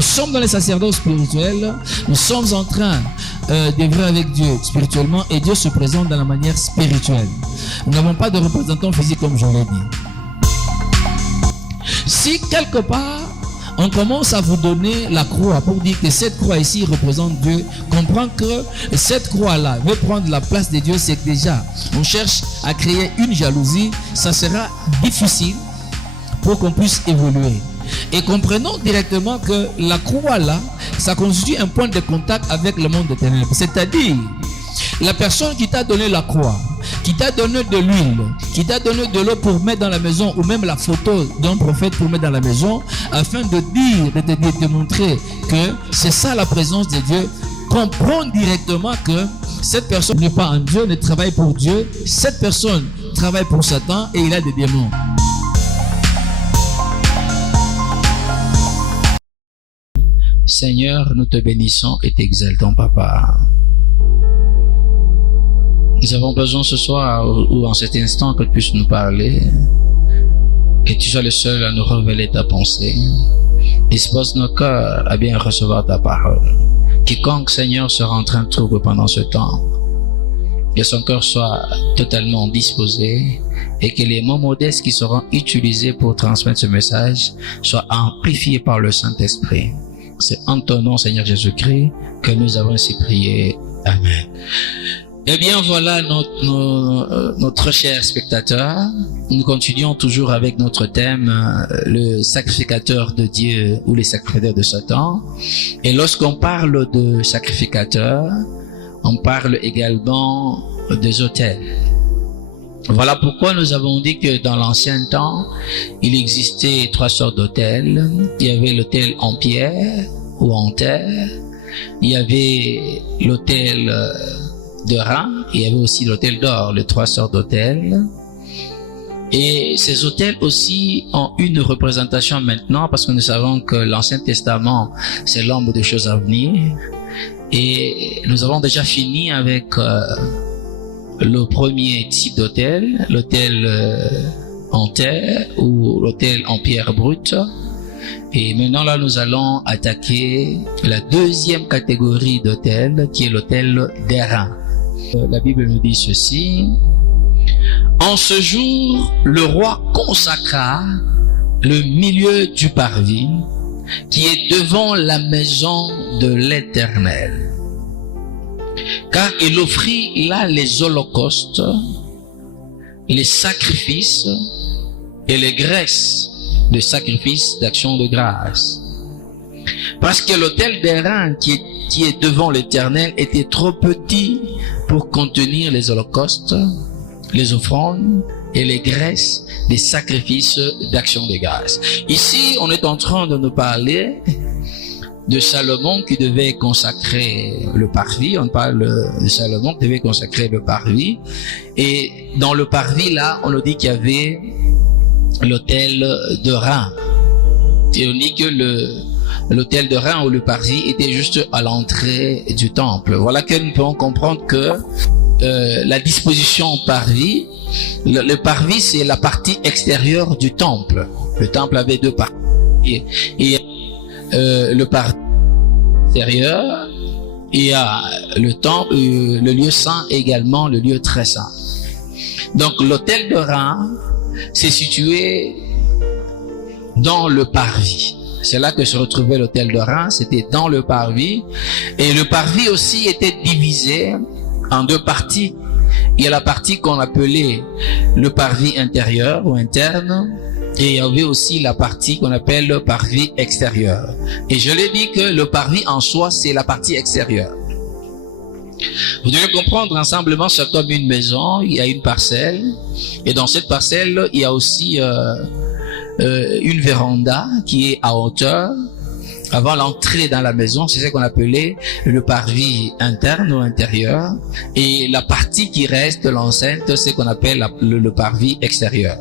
Nous sommes dans les sacerdoces spirituels, nous sommes en train d'œuvrer avec Dieu spirituellement et Dieu se présente dans la manière spirituelle. Nous n'avons pas de représentant physique comme je l'ai dit. Si quelque part on commence à vous donner la croix pour dire que cette croix ici représente Dieu, comprends que cette croix-là veut prendre la place de Dieu, c'est que déjà on cherche à créer une jalousie, ça sera difficile pour qu'on puisse évoluer. Et comprenons directement que la croix-là, ça constitue un point de contact avec le monde des ténèbres. C'est-à-dire, la personne qui t'a donné la croix, qui t'a donné de l'huile, qui t'a donné de l'eau pour mettre dans la maison, ou même la photo d'un prophète pour mettre dans la maison, afin de dire, de montrer que c'est ça la présence de Dieu, comprends directement que cette personne n'est pas en Dieu, ne travaille pour Dieu, cette personne travaille pour Satan et il a des démons. Seigneur, nous te bénissons et t'exaltons, Papa. Nous avons besoin ce soir ou en cet instant que tu puisses nous parler et tu sois le seul à nous révéler ta pensée. Dispose nos cœurs à bien recevoir ta parole. Quiconque, Seigneur, sera en train de trouver pendant ce temps, que son cœur soit totalement disposé et que les mots modestes qui seront utilisés pour transmettre ce message soient amplifiés par le Saint-Esprit. C'est en ton nom, Seigneur Jésus-Christ, que nous avons ainsi prié. Amen. Eh bien, voilà notre cher spectateur. Nous continuons toujours avec notre thème, le sacrificateur de Dieu ou les sacrificateurs de Satan. Et lorsqu'on parle de sacrificateur, on parle également des autels. Voilà pourquoi nous avons dit que dans l'ancien temps, il existait 3 sortes d'autels. Il y avait l'autel en pierre ou en terre. Il y avait l'autel de rein, il y avait aussi l'autel d'or, les 3 sortes d'autels. Et ces autels aussi ont une représentation maintenant parce que nous savons que l'Ancien Testament, c'est l'ombre des choses à venir. Et nous avons déjà fini avec le premier type d'autel, l'autel en terre ou l'autel en pierre brute. Et maintenant là, nous allons attaquer la deuxième catégorie d'autel qui est l'autel d'airain. La Bible nous dit ceci. En ce jour, le roi consacra le milieu du parvis qui est devant la maison de l'Éternel. Car il offrit là les holocaustes, les sacrifices et les graisses de sacrifices d'action de grâce. Parce que l'autel d'airain qui est devant l'Éternel était trop petit pour contenir les holocaustes, les offrandes et les graisses des sacrifices d'action de grâce. Ici, on est en train de nous parler de Salomon qui devait consacrer le parvis. On parle de Salomon qui devait consacrer le parvis. Et dans le parvis, là, on nous dit qu'il y avait l'autel de rein. Et on dit que l'autel de rein ou le parvis était juste à l'entrée du temple. Voilà que nous pouvons comprendre que la disposition parvis, le parvis c'est la partie extérieure du temple. Le temple avait 2 parties. Et le parvis extérieur, et le temple, le lieu saint également, le lieu très saint. Donc l'autel de rein c'est situé dans le parvis. C'est là que se retrouvait l'autel de rein, c'était dans le parvis. Et le parvis aussi était divisé en 2 parties. Il y a la partie qu'on appelait le parvis intérieur ou interne. Et il y avait aussi la partie qu'on appelle le parvis extérieur. Et je l'ai dit que le parvis en soi, c'est la partie extérieure. Vous devez comprendre, ensemblement, c'est comme une maison, il y a une parcelle. Et dans cette parcelle, il y a aussi une véranda qui est à hauteur. Avant l'entrée dans la maison, c'est ce qu'on appelait le parvis interne ou intérieur. Et la partie qui reste de l'enceinte, c'est ce qu'on appelle le parvis extérieur.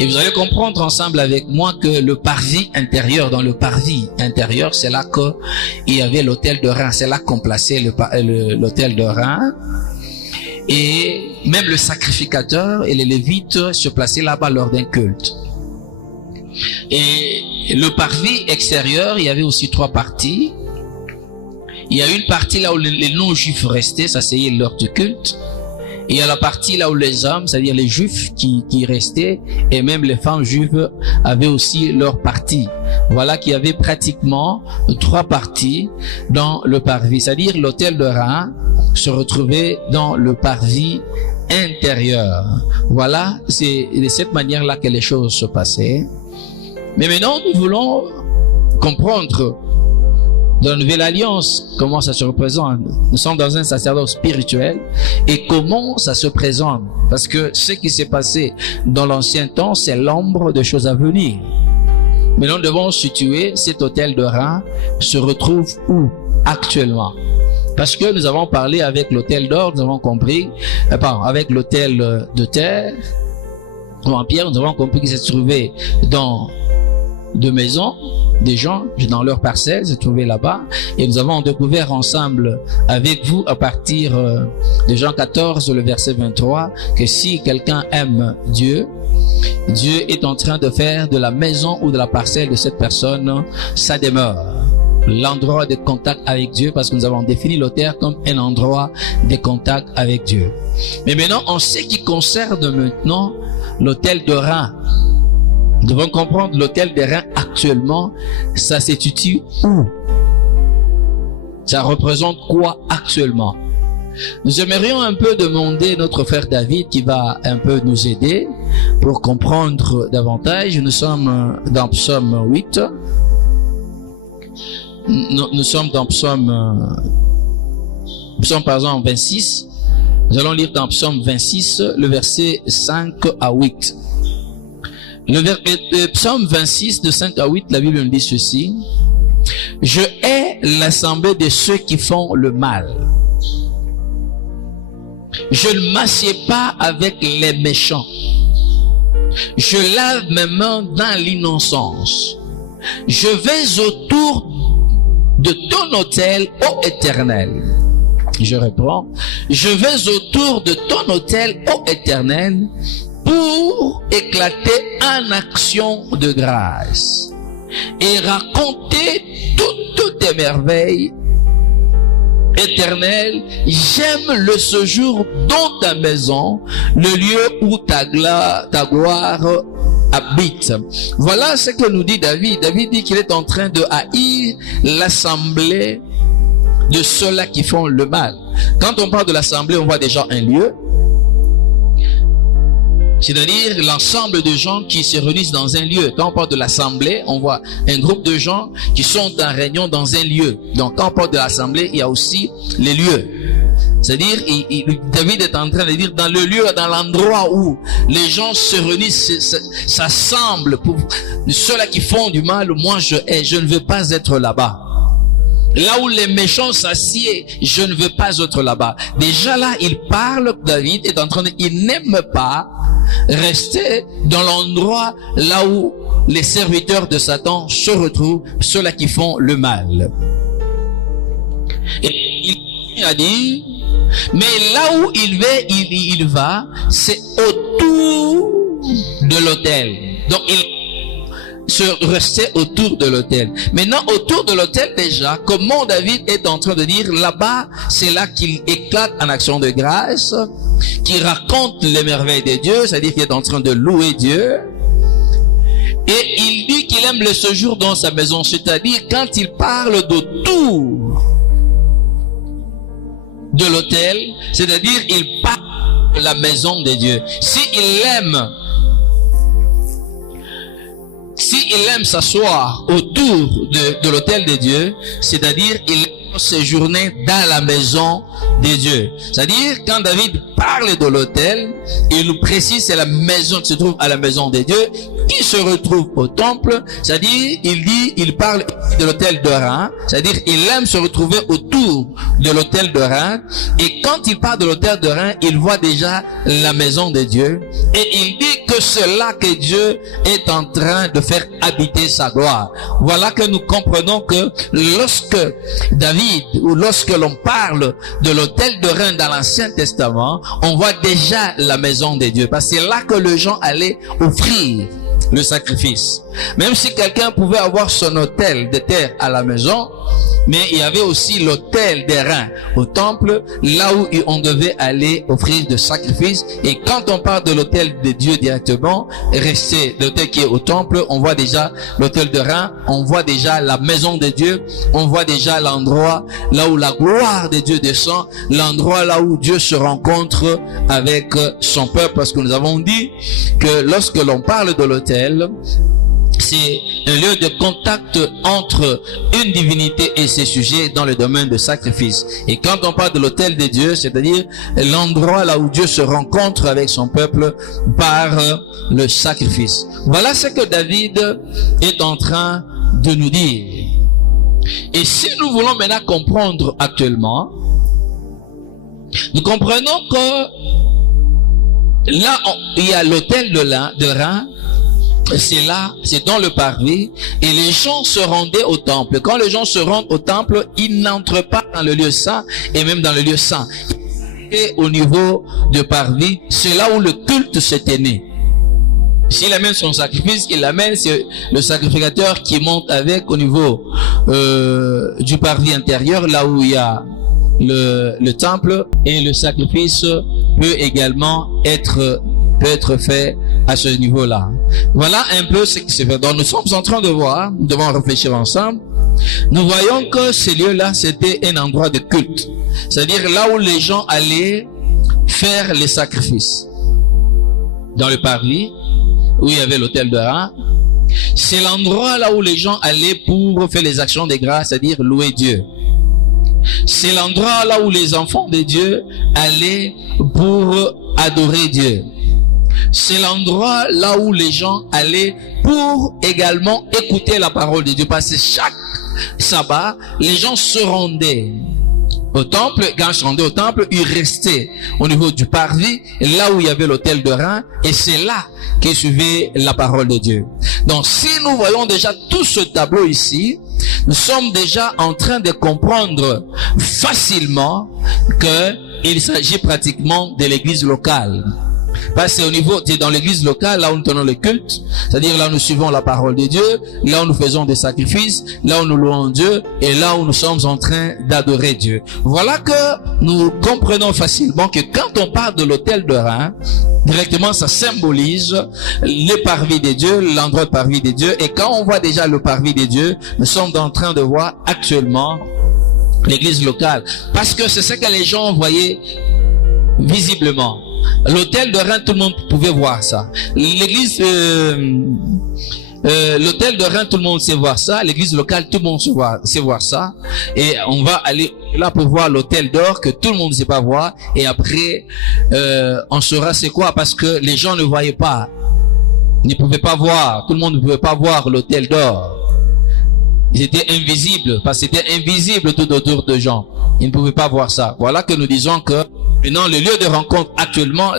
Et vous allez comprendre ensemble avec moi que le parvis intérieur, dans le parvis intérieur, c'est là qu'il y avait l'autel de rein. C'est là qu'on plaçait l'autel de rein. Et même le sacrificateur et les lévites se plaçaient là-bas lors d'un culte. Et le parvis extérieur, il y avait aussi 3 parties. Il y a une partie là où les non-juifs restaient, ça c'est l'heure de culte. Et il y a la partie là où les hommes, c'est-à-dire les juifs qui restaient, et même les femmes juives avaient aussi leur partie. Voilà qu'il y avait pratiquement 3 parties dans le parvis. C'est-à-dire l'hôtel de Ra se retrouvait dans le parvis intérieur. Voilà, c'est de cette manière-là que les choses se passaient. Mais maintenant, nous voulons comprendre dans la Nouvelle Alliance comment ça se représente. Nous sommes dans un sacerdoce spirituel et comment ça se présente. Parce que ce qui s'est passé dans l'ancien temps, c'est l'ombre de choses à venir. Mais nous devons situer cet hôtel de Ra se retrouve où actuellement? Parce que nous avons parlé avec l'hôtel d'or, nous avons compris, avec l'hôtel de terre, ou en pierre, nous avons compris qu'il s'est trouvé dans 2 maisons, des gens dans leur parcelle, se trouvaient là-bas, et nous avons découvert ensemble avec vous à partir de Jean 14, le verset 23, que si quelqu'un aime Dieu, Dieu est en train de faire de la maison ou de la parcelle de cette personne sa demeure. L'endroit de contact avec Dieu, parce que nous avons défini l'hôtel comme un endroit de contact avec Dieu. Mais maintenant, en ce qui concerne maintenant l'hôtel de Ra, nous devons comprendre l'hôtel de Ra actuellement, ça se situe où? Ça représente quoi actuellement? Nous aimerions un peu demander notre frère David qui va un peu nous aider pour comprendre davantage. Nous sommes dans Psaume 8. Nous sommes dans Psaume par exemple 26. Nous allons lire dans Psaume 26, le verset 5 à 8. Le Psaume 26, de 5 à 8, la Bible nous dit ceci. Je hais l'assemblée de ceux qui font le mal. Je ne m'assieds pas avec les méchants. Je lave mes mains dans l'innocence. Je vais autour de ton autel, ô Éternel. Je reprends. Je vais autour de ton autel, ô Éternel, pour éclater en action de grâce et raconter toutes tes merveilles. Éternel, j'aime le séjour dans ta maison, le lieu où ta gloire habite. Voilà ce que nous dit David. David dit qu'il est en train de haïr l'assemblée de ceux-là qui font le mal. Quand on parle de l'assemblée, on voit déjà un lieu. C'est-à-dire l'ensemble de gens qui se réunissent dans un lieu. Quand on parle de l'assemblée, on voit un groupe de gens qui sont en réunion dans un lieu. Donc quand on parle de l'assemblée, il y a aussi les lieux. C'est-à-dire, David est en train de dire dans le lieu, dans l'endroit où les gens se réunissent, s'assemblent pour ceux-là qui font du mal, moi je hais, je ne veux pas être là-bas. Là où les méchants s'assiedent, je ne veux pas être là-bas. Déjà là, il parle, David est en train de, il n'aime pas rester dans l'endroit là où les serviteurs de Satan se retrouvent, ceux-là qui font le mal. Et il a dit, mais là où il va, c'est autour de l'autel. Donc il se restait autour de l'autel. Maintenant, autour de l'autel déjà, comment David est en train de dire, là-bas, c'est là qu'il éclate en action de grâce, qui raconte les merveilles de Dieu, c'est-à-dire qu'il est en train de louer Dieu. Et il dit qu'il aime le séjour dans sa maison, c'est-à-dire quand il parle d'autour de l'autel, c'est-à-dire il parle de la maison de Dieu. S'il aime s'asseoir autour de l'autel de Dieu, c'est-à-dire il aime séjourner dans la maison de Dieu. C'est-à-dire quand David parle de l'autel, il nous précise c'est la maison qui se trouve à la maison de Dieu, qui se retrouve au temple. C'est-à-dire il parle de l'autel de Ra, c'est-à-dire il aime se retrouver autour de l'autel de Ra. Et quand il parle de l'autel de Ra, il voit déjà la maison de Dieu. Et il dit que c'est là que Dieu est en train de faire habiter sa gloire. Voilà que nous comprenons que lorsque David, ou lorsque l'on parle de l'autel de Ra dans l'Ancien Testament, on voit déjà la maison de Dieu. Parce que c'est là que les gens allaient offrir le sacrifice. Même si quelqu'un pouvait avoir son autel de terre à la maison, mais il y avait aussi l'autel des reins au temple, là où on devait aller offrir des sacrifices. Et quand on parle de l'autel de Dieu directement, rester l'autel qui est au temple, on voit déjà l'autel de reins, on voit déjà la maison de Dieu, on voit déjà l'endroit là où la gloire de Dieu descend, l'endroit là où Dieu se rencontre avec son peuple. Parce que nous avons dit que lorsque l'on parle de l'autel, c'est un lieu de contact entre une divinité et ses sujets dans le domaine de sacrifice. Et quand on parle de l'autel de Dieu, c'est-à-dire l'endroit là où Dieu se rencontre avec son peuple par le sacrifice. Voilà ce que David est en train de nous dire. Et si nous voulons maintenant comprendre actuellement, nous comprenons que là, il y a l'autel de rein. C'est là, c'est dans le parvis, et les gens se rendaient au temple. Quand les gens se rendent au temple, ils n'entrent pas dans le lieu saint, et même dans le lieu saint. Et au niveau du parvis, c'est là où le culte se tenait. S'il amène son sacrifice, il amène, c'est le sacrificateur qui monte avec au niveau du parvis intérieur, là où il y a le temple, et le sacrifice peut également être fait à ce niveau-là. Voilà un peu ce qui se fait. Donc nous sommes en train de voir, nous devons réfléchir ensemble. Nous voyons que ces lieux-là, c'était un endroit de culte. C'est-à-dire là où les gens allaient faire les sacrifices. Dans le parvis, où il y avait l'autel de rein, c'est l'endroit là où les gens allaient pour faire les actions de grâce, c'est-à-dire louer Dieu. C'est l'endroit là où les enfants de Dieu allaient pour adorer Dieu. C'est l'endroit là où les gens allaient pour également écouter la parole de Dieu. Parce que chaque sabbat, les gens se rendaient au temple. Quand ils se rendaient au temple, ils restaient au niveau du parvis, là où il y avait l'autel de rein, et c'est là qu'ils suivaient la parole de Dieu. Donc si nous voyons déjà tout ce tableau ici, nous sommes déjà en train de comprendre facilement qu'il s'agit pratiquement de l'église locale. Parce que c'est au niveau, c'est dans l'église locale, là où nous tenons le culte, c'est-à-dire là où nous suivons la parole de Dieu, là où nous faisons des sacrifices, là où nous louons Dieu, et là où nous sommes en train d'adorer Dieu. Voilà que nous comprenons facilement que quand on parle de l'autel de rein, directement ça symbolise le parvis de Dieu, l'endroit de parvis de Dieu, et quand on voit déjà le parvis de Dieu, nous sommes en train de voir actuellement l'église locale. Parce que c'est ce que les gens voyaient visiblement. L'autel de rein, tout le monde pouvait voir ça. L'église, l'autel de rein, tout le monde sait voir ça. L'église locale, tout le monde sait voir ça. Et on va aller là pour voir l'autel d'or que tout le monde ne sait pas voir. Et après, on saura c'est quoi, parce que les gens ne voyaient pas. Ils ne pouvaient pas voir. Tout le monde ne pouvait pas voir l'autel d'or. Ils étaient invisibles, parce que c'était invisible tout autour de gens. Ils ne pouvaient pas voir ça. Voilà que nous disons que maintenant, le lieu de rencontre actuellement,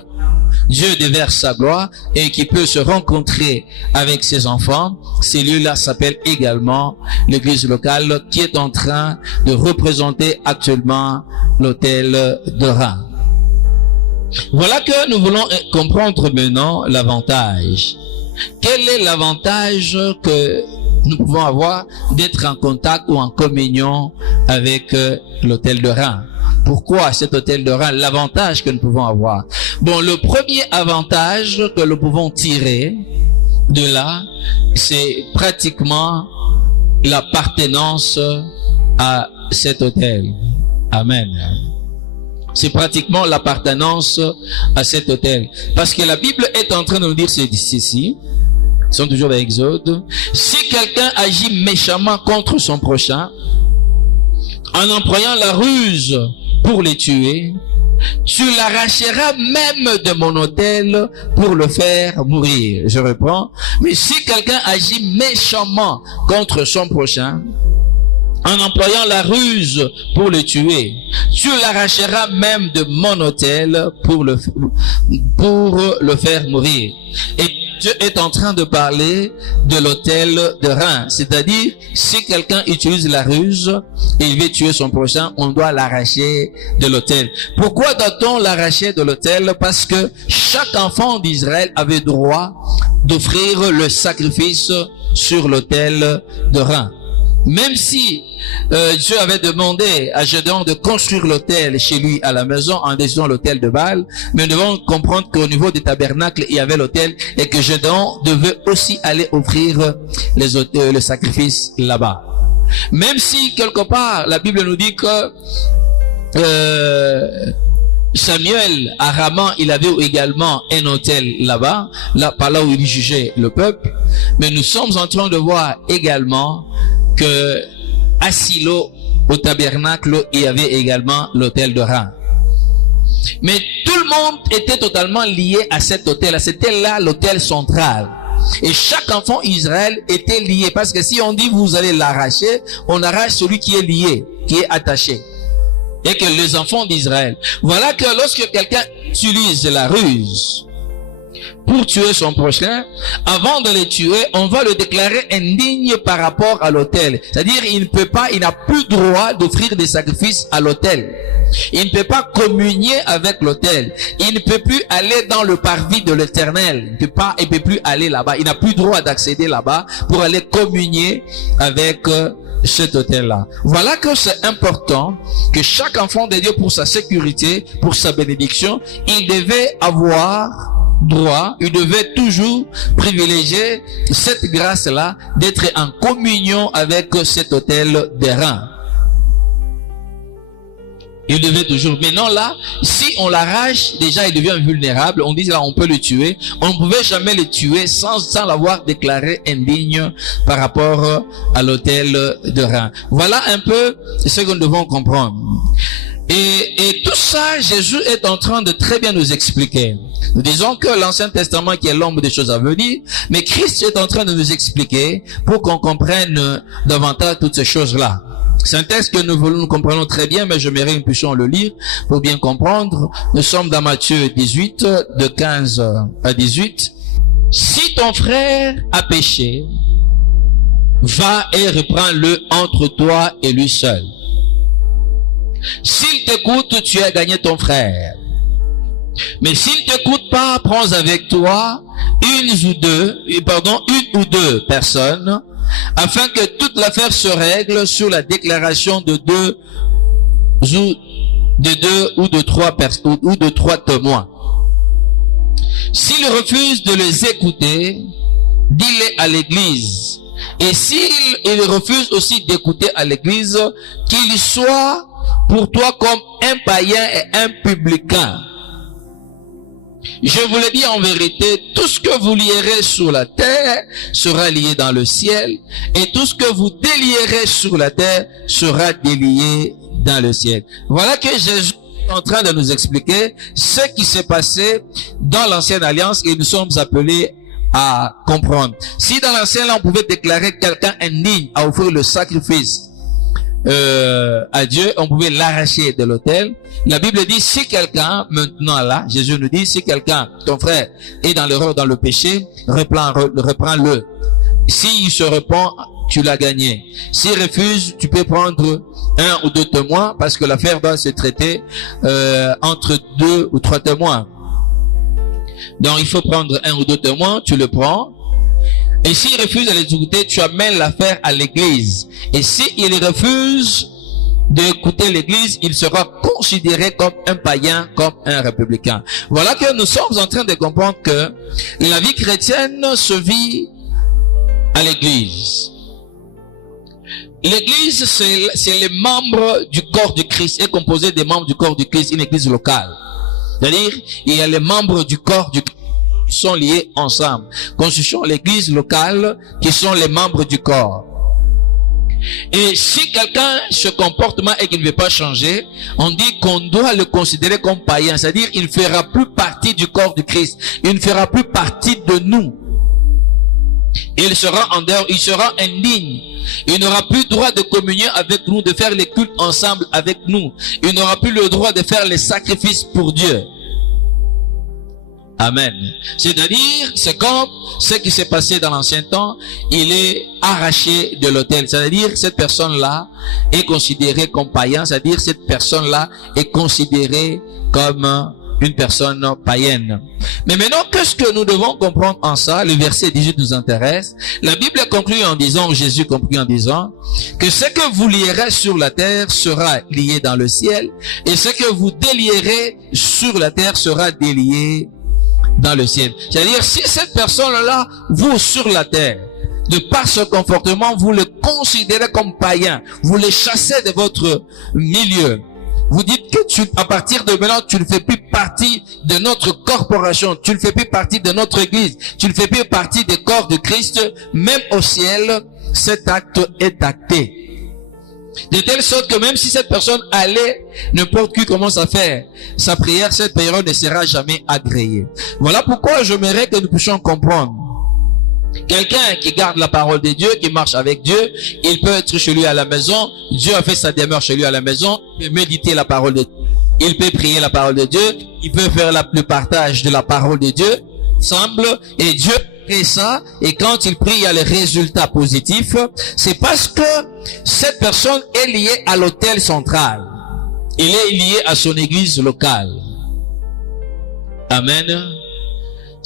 Dieu déverse sa gloire et qui peut se rencontrer avec ses enfants. Ces lieux-là s'appellent également l'église locale qui est en train de représenter actuellement l'autel de rein. Voilà que nous voulons comprendre maintenant l'avantage. Quel est l'avantage que nous pouvons avoir d'être en contact ou en communion avec l'autel de rein? Pourquoi cet autel de rein? L'avantage que nous pouvons avoir. Bon, le premier avantage que nous pouvons tirer de là, c'est pratiquement l'appartenance à cet autel. Amen. C'est pratiquement l'appartenance à cet autel. Parce que la Bible est en train de nous dire ceci. Ils sont toujours dans l'Exode. Si quelqu'un agit méchamment contre son prochain, en employant la ruse pour les tuer, tu l'arracheras même de mon autel pour le faire mourir. Je reprends. Mais si quelqu'un agit méchamment contre son prochain, en employant la ruse pour le tuer, tu l'arracheras même de mon autel pour le faire mourir. Et Dieu est en train de parler de l'autel de rein. C'est-à-dire, si quelqu'un utilise la ruse et il veut tuer son prochain, on doit l'arracher de l'autel. Pourquoi doit-on l'arracher de l'autel? Parce que chaque enfant d'Israël avait droit d'offrir le sacrifice sur l'autel de rein. Même si Dieu avait demandé à Gédéon de construire l'autel chez lui à la maison en désignant l'autel de Baal, mais nous devons comprendre qu'au niveau du tabernacle, il y avait l'autel et que Gédéon devait aussi aller offrir le sacrifice là-bas. Même si quelque part la Bible nous dit que Samuel, à Rama, il avait également un autel là-bas, par là où il jugeait le peuple. Mais nous sommes en train de voir également que à Silo, au tabernacle, il y avait également l'autel de rein. Mais tout le monde était totalement lié à cet autel. C'était là l'autel central. Et chaque enfant Israël était lié. Parce que si on dit vous allez l'arracher, on arrache celui qui est lié, qui est attaché. Et que les enfants d'Israël. Voilà que lorsque quelqu'un utilise la ruse pour tuer son prochain, avant de le tuer, on va le déclarer indigne par rapport à l'autel. C'est-à-dire, il n'a plus droit d'offrir des sacrifices à l'autel. Il ne peut pas communier avec l'autel. Il ne peut plus aller dans le parvis de l'Éternel. Il ne peut plus aller là-bas. Il n'a plus droit d'accéder là-bas pour aller communier avec cet autel-là. Voilà que c'est important que chaque enfant de Dieu, pour sa sécurité, pour sa bénédiction, il devait avoir droit, il devait toujours privilégier cette grâce-là d'être en communion avec cet autel des reins. Il devait toujours. Maintenant là, si on l'arrache, déjà il devient vulnérable. On dit là, on peut le tuer. On ne pouvait jamais le tuer sans l'avoir déclaré indigne par rapport à l'autel de rein. Voilà un peu ce que nous devons comprendre. Et tout ça, Jésus est en train de très bien nous expliquer. Nous disons que l'Ancien Testament qui est l'ombre des choses à venir, mais Christ est en train de nous expliquer pour qu'on comprenne davantage toutes ces choses-là. C'est un texte que nous comprenons très bien, mais je mérite que nous puissions le lire pour bien comprendre. Nous sommes dans Matthieu 18, de 15 à 18. Si ton frère a péché, va et reprends-le entre toi et lui seul. S'il t'écoute, tu as gagné ton frère. Mais s'il ne t'écoute pas, prends avec toi une ou deux personnes, afin que toute l'affaire se règle sur la déclaration de deux ou de trois témoins. S'il refuse de les écouter, dis-les à l'église. Et s'il refuse aussi d'écouter à l'église, qu'il soit pour toi comme un païen et un publicain. Je vous le dis en vérité, tout ce que vous lierez sur la terre sera lié dans le ciel, et tout ce que vous délierez sur la terre sera délié dans le ciel. Voilà que Jésus est en train de nous expliquer ce qui s'est passé dans l'ancienne alliance et nous sommes appelés à comprendre. Si dans l'ancienne, on pouvait déclarer quelqu'un indigne à offrir le sacrifice à Dieu, on pouvait l'arracher de l'autel. La Bible dit, si quelqu'un, maintenant là, Jésus nous dit, si quelqu'un, ton frère, est dans l'erreur, dans le péché, reprends-le. S'il se repent, tu l'as gagné. S'il refuse, tu peux prendre un ou deux témoins, parce que l'affaire doit se traiter entre 2 ou 3 témoins. Donc il faut prendre un ou deux témoins, tu le prends. Et s'il refuse de l'écouter, tu amènes l'affaire à l'église. Et s'il refuse d'écouter l'église, il sera considéré comme un païen, comme un républicain. Voilà que nous sommes en train de comprendre que la vie chrétienne se vit à l'église. L'église, c'est les membres du corps du Christ, est composé des membres du corps du Christ, une église locale. C'est-à-dire, il y a les membres du corps du Christ qui sont liés ensemble. Constitution l'église locale qui sont les membres du corps. Et si quelqu'un se comporte mal et qu'il ne veut pas changer, on dit qu'on doit le considérer comme païen. C'est-à-dire, il ne fera plus partie du corps du Christ. Il ne fera plus partie de nous. Il sera en dehors, il sera indigne. Il n'aura plus droit de communier avec nous, de faire les cultes ensemble avec nous. Il n'aura plus le droit de faire les sacrifices pour Dieu. Amen. C'est-à-dire, c'est comme ce qui s'est passé dans l'ancien temps, il est arraché de l'autel. C'est-à-dire, cette personne-là est considérée comme païen, c'est-à-dire, cette personne-là est considérée comme une personne païenne. Mais maintenant, qu'est-ce que nous devons comprendre en ça? Le verset 18 nous intéresse. La Bible conclut en disant, Jésus conclut en disant, que ce que vous lierez sur la terre sera lié dans le ciel, et ce que vous délierez sur la terre sera délié dans le ciel. C'est-à-dire, si cette personne-là, vous sur la terre, de par ce comportement, vous le considérez comme païen, vous le chassez de votre milieu, vous dites que à partir de maintenant, tu ne fais plus partie de notre corporation, tu ne fais plus partie de notre église, tu ne fais plus partie des corps de Christ, même au ciel, cet acte est acté. De telle sorte que même si cette personne allait, n'importe qui commence à faire sa prière, cette prière ne sera jamais agréée. Voilà pourquoi j'aimerais que nous puissions comprendre. Quelqu'un qui garde la parole de Dieu, qui marche avec Dieu, il peut être chez lui à la maison. Dieu a fait sa demeure chez lui à la maison. Il peut méditer la parole de Dieu. Il peut prier la parole de Dieu. Il peut faire le partage de la parole de Dieu. Semble. Et Dieu fait ça. Et quand il prie, il y a les résultats positifs. C'est parce que cette personne est liée à l'autel central. Il est lié à son église locale. Amen.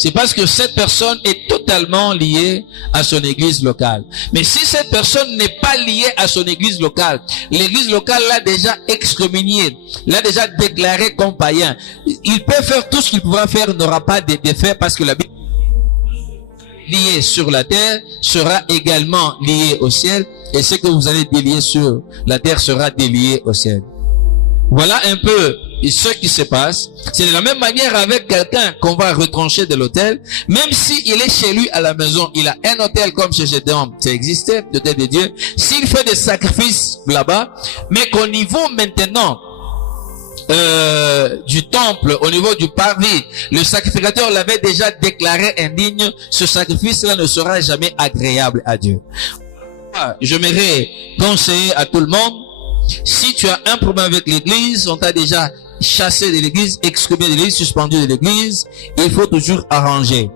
C'est parce que cette personne est totalement liée à son église locale. Mais si cette personne n'est pas liée à son église locale, l'église locale l'a déjà excommunié, l'a déjà déclaré comme païen. Il peut faire tout ce qu'il pourra faire, n'aura pas d'effet parce que la Bible liée sur la terre sera également liée au ciel, et ce que vous allez délier sur la terre sera délié au ciel. Voilà un peu ce qui se passe. C'est de la même manière avec quelqu'un qu'on va retrancher de l'autel. Même s'il est chez lui à la maison, il a un autel comme chez Gédéon, ça existait, l'autel de Dieu. S'il fait des sacrifices là-bas, mais qu'au niveau maintenant du temple, au niveau du parvis, le sacrificateur l'avait déjà déclaré indigne, ce sacrifice-là ne sera jamais agréable à Dieu. J'aimerais conseiller à tout le monde, si tu as un problème avec l'église, on t'a déjà chassé de l'église, excommunié de l'église, suspendu de l'église, il faut toujours arranger.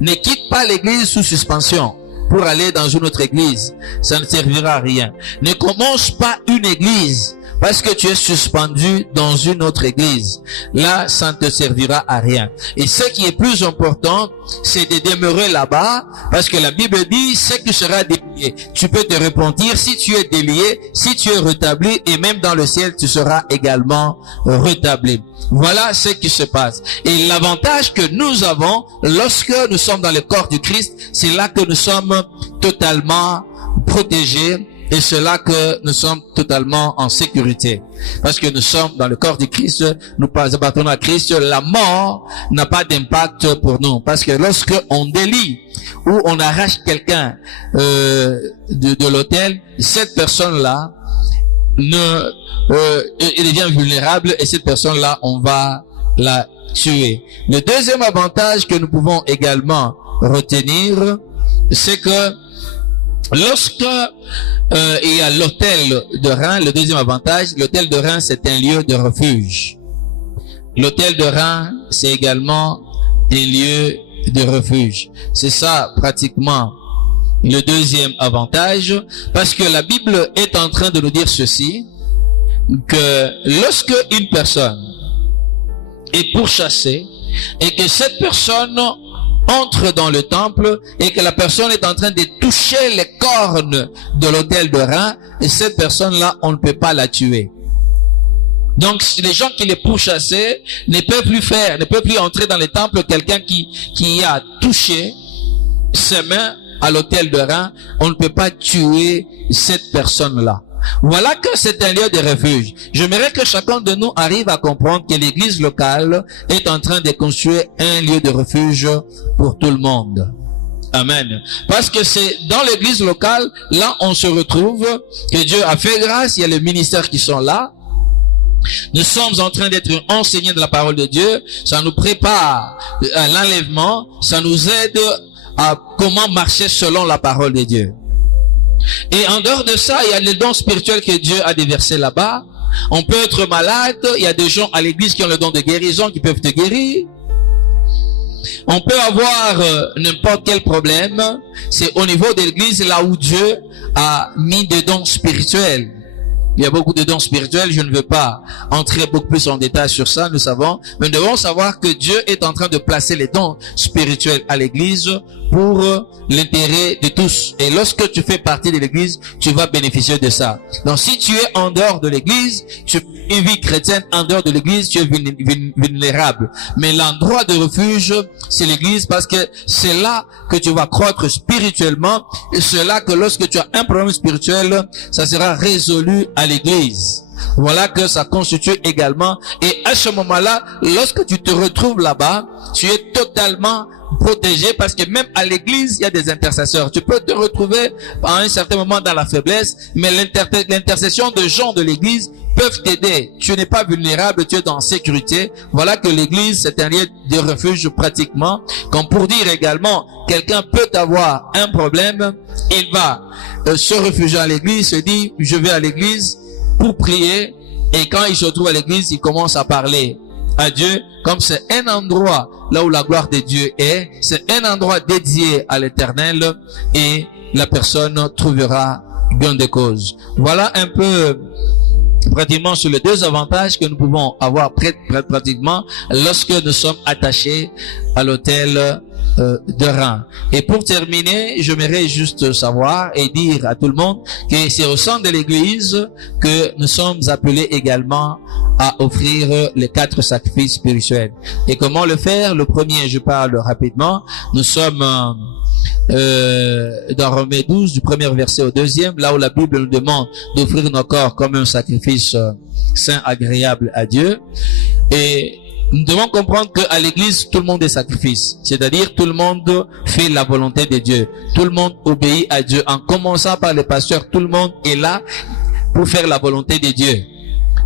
Ne quitte pas l'église sous suspension pour aller dans une autre église. Ça ne servira à rien. Ne commence pas une église parce que tu es suspendu dans une autre église. Là, ça ne te servira à rien. Et ce qui est plus important, c'est de demeurer là-bas, parce que la Bible dit, c'est que tu seras délié. Tu peux te repentir si tu es délié, si tu es rétabli, et même dans le ciel, tu seras également rétabli. Voilà ce qui se passe. Et l'avantage que nous avons, lorsque nous sommes dans le corps du Christ, c'est là que nous sommes totalement protégés. Et c'est là que nous sommes totalement en sécurité. Parce que nous sommes dans le corps du Christ, nous appartenons à Christ, la mort n'a pas d'impact pour nous. Parce que lorsque on délie ou on arrache quelqu'un de l'autel, cette personne-là elle devient vulnérable et cette personne-là, on va la tuer. Le deuxième avantage que nous pouvons également retenir, c'est que lorsque il y a l'autel de Reims, le deuxième avantage, l'autel de Reims, c'est un lieu de refuge. L'autel de Reims, c'est également un lieu de refuge. C'est ça, pratiquement, le deuxième avantage, parce que la Bible est en train de nous dire ceci, que lorsque une personne est pourchassée, et que cette personne entre dans le temple et que la personne est en train de toucher les cornes de l'autel de Reims, et cette personne-là, on ne peut pas la tuer. Donc, les gens qui les pourchassaient ne peuvent plus entrer dans le temple. Quelqu'un qui a touché ses mains à l'autel de Reims, on ne peut pas tuer cette personne-là. Voilà que c'est un lieu de refuge. J'aimerais que chacun de nous arrive à comprendre que l'église locale est en train de construire un lieu de refuge pour tout le monde. Amen. Parce que c'est dans l'église locale, là on se retrouve, que Dieu a fait grâce, il y a les ministères qui sont là. Nous sommes en train d'être enseignés de la parole de Dieu. Ça nous prépare à l'enlèvement. Ça nous aide à comment marcher selon la parole de Dieu. Et en dehors de ça, il y a les dons spirituels que Dieu a déversés là-bas. On peut être malade. Il y a des gens à l'église qui ont le don de guérison, qui peuvent te guérir. On peut avoir n'importe quel problème. C'est au niveau de l'église là où Dieu a mis des dons spirituels. Il y a beaucoup de dons spirituels. Je ne veux pas entrer beaucoup plus en détail sur ça, nous savons. Mais nous devons savoir que Dieu est en train de placer les dons spirituels à l'église pour l'intérêt de tous. Et lorsque tu fais partie de l'église, tu vas bénéficier de ça. Donc si tu es en dehors de l'église, tu as une vie chrétienne en dehors de l'église, tu es vulnérable. Mais l'endroit de refuge, c'est l'église, parce que c'est là que tu vas croître spirituellement. Et c'est là que lorsque tu as un problème spirituel, ça sera résolu à l'église. Voilà que ça constitue également. Et à ce moment-là, lorsque tu te retrouves là-bas, tu es totalement protégé, parce que même à l'église, il y a des intercesseurs. Tu peux te retrouver à un certain moment dans la faiblesse, mais l'intercession de gens de l'église peuvent t'aider. Tu n'es pas vulnérable, tu es en sécurité. Voilà que l'église, c'est un lieu de refuge pratiquement. Comme pour dire également, quelqu'un peut avoir un problème, il va se réfugier à l'église, se dit, je vais à l'église pour prier, et quand il se trouve à l'église, il commence à parler à Dieu, comme c'est un endroit là où la gloire de Dieu est, c'est un endroit dédié à l'Éternel, et la personne trouvera gain de cause. Voilà un peu pratiquement sur les deux avantages que nous pouvons avoir pratiquement lorsque nous sommes attachés à l'autel de Reims. Et pour terminer, j'aimerais juste savoir et dire à tout le monde que c'est au sein de l'église que nous sommes appelés également à offrir les 4 sacrifices spirituels. Et comment le faire? Le premier, je parle rapidement. Nous sommes dans Romains 12, du premier verset au deuxième, là où la Bible nous demande d'offrir nos corps comme un sacrifice saint, agréable à Dieu. Et nous devons comprendre qu'à l'église, tout le monde est sacrifice. C'est-à-dire, tout le monde fait la volonté de Dieu. Tout le monde obéit à Dieu. En commençant par les pasteurs, tout le monde est là pour faire la volonté de Dieu.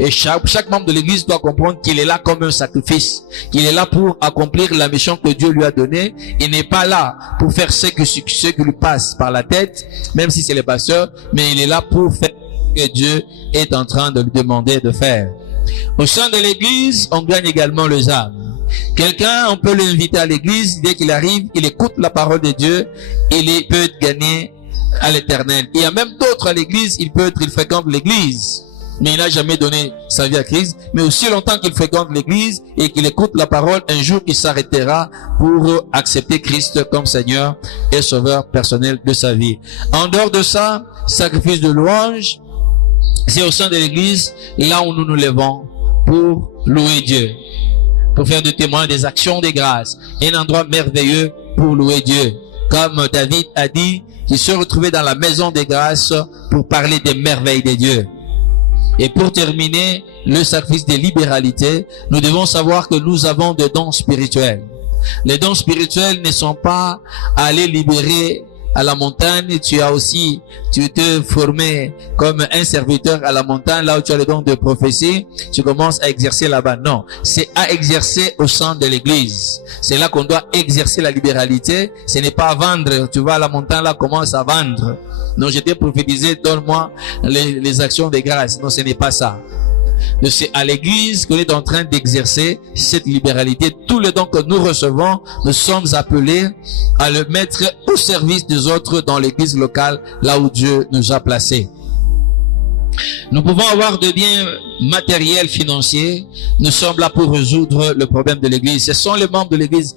Et chaque membre de l'église doit comprendre qu'il est là comme un sacrifice. Qu'il est là pour accomplir la mission que Dieu lui a donnée. Il n'est pas là pour faire ce qui lui passe par la tête, même si c'est les pasteurs, mais il est là pour faire ce que Dieu est en train de lui demander de faire. Au sein de l'église, on gagne également les âmes. Quelqu'un, on peut l'inviter à l'église, dès qu'il arrive, il écoute la parole de Dieu, il peut être gagné à l'éternel. Il y a même d'autres à l'église, il fréquente l'église, mais il n'a jamais donné sa vie à Christ. Mais aussi longtemps qu'il fréquente l'église et qu'il écoute la parole, un jour il s'arrêtera pour accepter Christ comme Seigneur et Sauveur personnel de sa vie. En dehors de ça, sacrifice de louange, c'est au sein de l'église, là où nous nous levons pour louer Dieu, pour faire des témoins, des actions de grâce. Un endroit merveilleux pour louer Dieu. Comme David a dit, qu'il se retrouvait dans la maison des grâces pour parler des merveilles de Dieu. Et pour terminer, le sacrifice de libéralité, nous devons savoir que nous avons des dons spirituels. Les dons spirituels ne sont pas aller libérer à la montagne. Tu te formé comme un serviteur à la montagne, là où tu as le don de prophétie, tu commences à exercer là-bas. Non, c'est à exercer au sein de l'église. C'est là qu'on doit exercer la libéralité. Ce n'est pas à vendre. Tu vas à la montagne, là, commence à vendre. Non, j'étais prophétisé, donne-moi les actions de grâce. Non, ce n'est pas ça. C'est à l'église qu'on est en train d'exercer cette libéralité. Tous les dons que nous recevons, nous sommes appelés à le mettre au service des autres dans l'église locale, là où Dieu nous a placés. Nous pouvons avoir des biens matériels, financiers. Nous sommes là pour résoudre le problème de l'église. Ce sont les membres de l'église.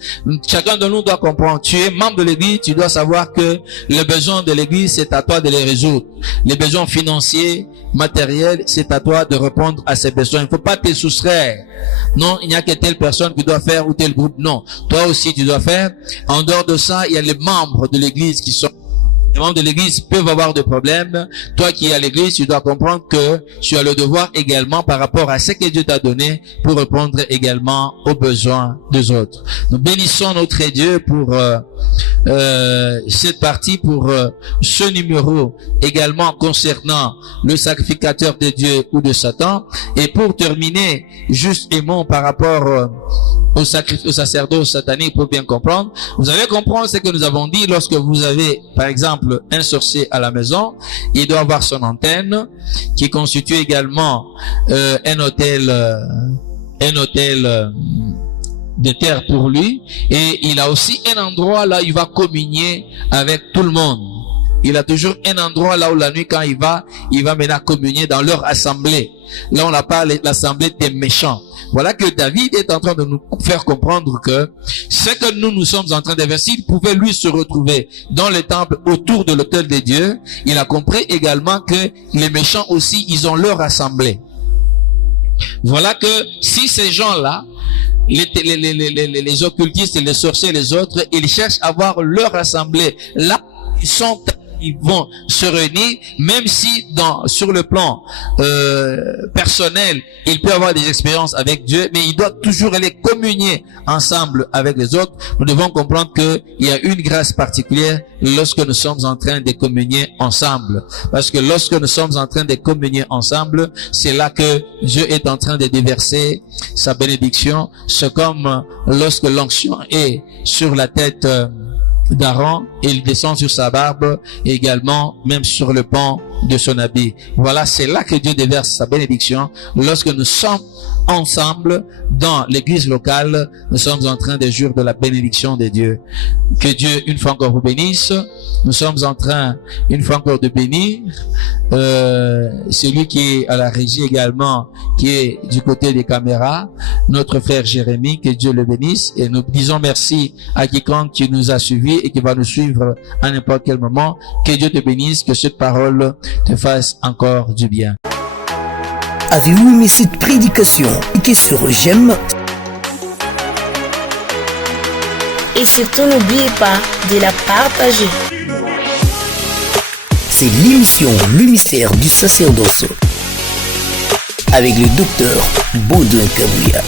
Chacun de nous doit comprendre. Tu es membre de l'église, tu dois savoir que les besoins de l'église, c'est à toi de les résoudre. Les besoins financiers, matériels, c'est à toi de répondre à ces besoins. Il ne faut pas te soustraire. Non, il n'y a que telle personne qui doit faire ou tel groupe. Non, toi aussi tu dois faire. En dehors de ça, il y a les membres de l'église qui sont... Les membres de l'église peuvent avoir des problèmes. Toi qui es à l'église, tu dois comprendre que tu as le devoir également par rapport à ce que Dieu t'a donné pour répondre également aux besoins des autres. Nous bénissons notre Dieu pour cette partie, pour ce numéro également concernant le sacrificateur de Dieu ou de Satan. Et pour terminer, juste un mot par rapport au sacerdoce satanique pour bien comprendre. Vous allez comprendre ce que nous avons dit lorsque vous avez, par exemple, un sorcier à la maison. Il doit avoir son antenne qui constitue également un hôtel de terre pour lui. Et il a aussi un endroit là où il va communier avec tout le monde. il a toujours un endroit là où la nuit quand il va maintenant communier dans leur assemblée. Là on appelle l'assemblée des méchants. Voilà que David est en train de nous faire comprendre que ce que nous sommes en train de faire, s'il pouvait lui se retrouver dans le temple autour de l'autel de Dieu, il a compris également que les méchants aussi, ils ont leur assemblée. Voilà que si ces gens-là, les occultistes, les sorciers, les autres, ils cherchent à avoir leur assemblée, là, ils vont se réunir, même si sur le plan personnel, il peut avoir des expériences avec Dieu, mais il doit toujours aller communier ensemble avec les autres. Nous devons comprendre qu'il y a une grâce particulière lorsque nous sommes en train de communier ensemble. Parce que lorsque nous sommes en train de communier ensemble, c'est là que Dieu est en train de déverser sa bénédiction. C'est comme lorsque l'onction est sur la tête d'Aaron, il descend sur sa barbe, et également même sur le pan de son habit. Voilà, c'est là que Dieu déverse sa bénédiction. Lorsque nous sommes ensemble dans l'église locale, nous sommes en train de jouir de la bénédiction de Dieu. Que Dieu une fois encore vous bénisse. Nous sommes en train une fois encore de bénir celui qui est à la régie également, qui est du côté des caméras, notre frère Jérémie, que Dieu le bénisse, et nous disons merci à quiconque qui nous a suivis et qui va nous suivre à n'importe quel moment. Que Dieu te bénisse, que cette parole te fasse encore du bien. Avez-vous aimé cette prédication? Cliquez sur j'aime. Et surtout n'oubliez pas de la partager. C'est l'émission Le Mystère du Sacerdoce avec le docteur Baudouin Kabouya.